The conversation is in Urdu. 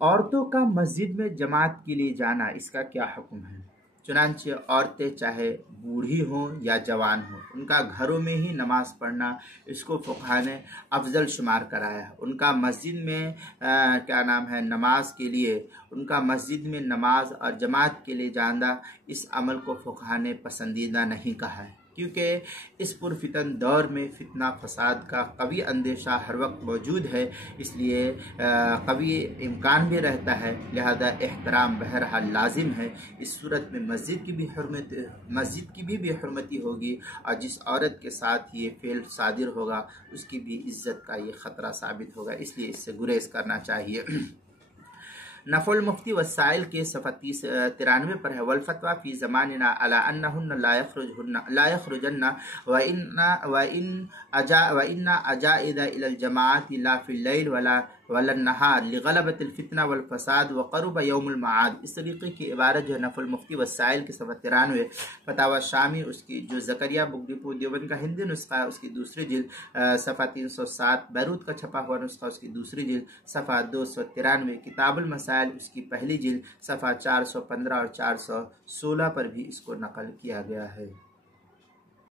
عورتوں کا مسجد میں جماعت کے لیے جانا، اس کا کیا حکم ہے؟ چنانچہ عورتیں چاہے بوڑھی ہوں یا جوان ہوں، ان کا گھروں میں ہی نماز پڑھنا اس کو فقہا نے افضل شمار کرایا ہے۔ ان کا مسجد میں کیا نام ہے نماز کے لیے، ان کا مسجد میں نماز اور جماعت کے لیے جانا، اس عمل کو فقہا نے پسندیدہ نہیں کہا ہے، کیونکہ اس پرفتن دور میں فتنہ فساد کا قوی اندیشہ ہر وقت موجود ہے، اس لیے قوی امکان بھی رہتا ہے، لہذا احترام بہرحال لازم ہے۔ اس صورت میں مسجد کی بھی حرمتی ہوگی، اور جس عورت کے ساتھ یہ فعل صادر ہوگا اس کی بھی عزت کا یہ خطرہ ثابت ہوگا، اس لیے اس سے گریز کرنا چاہیے۔ نفع المفتی والسائل کے صفحہ 93 پر ہے، والفتویٰ فی زماننا علی انہن لا یخرجن وإن اجائز الى الجماعات لا فی اللیل ولا النہار لغلبۃ الفتنہ والفساد وقرب یوم المعاد۔ اس طریقے کی عبارت جو ہے نفع المفتی والسائل کے صفحہ 93، فتاوی شامی اس کی جو زکریہ بگٹیپور دیوبند کا ہندی نسخہ ہے اس کی دوسری جلد صفحہ 307، بیروت کا چھپا ہوا نسخہ اس کی دوسری جلد صفحہ 293، کتاب المسائل اس کی پہلی جلد صفحہ 415 اور 416 پر بھی اس کو نقل کیا گیا ہے۔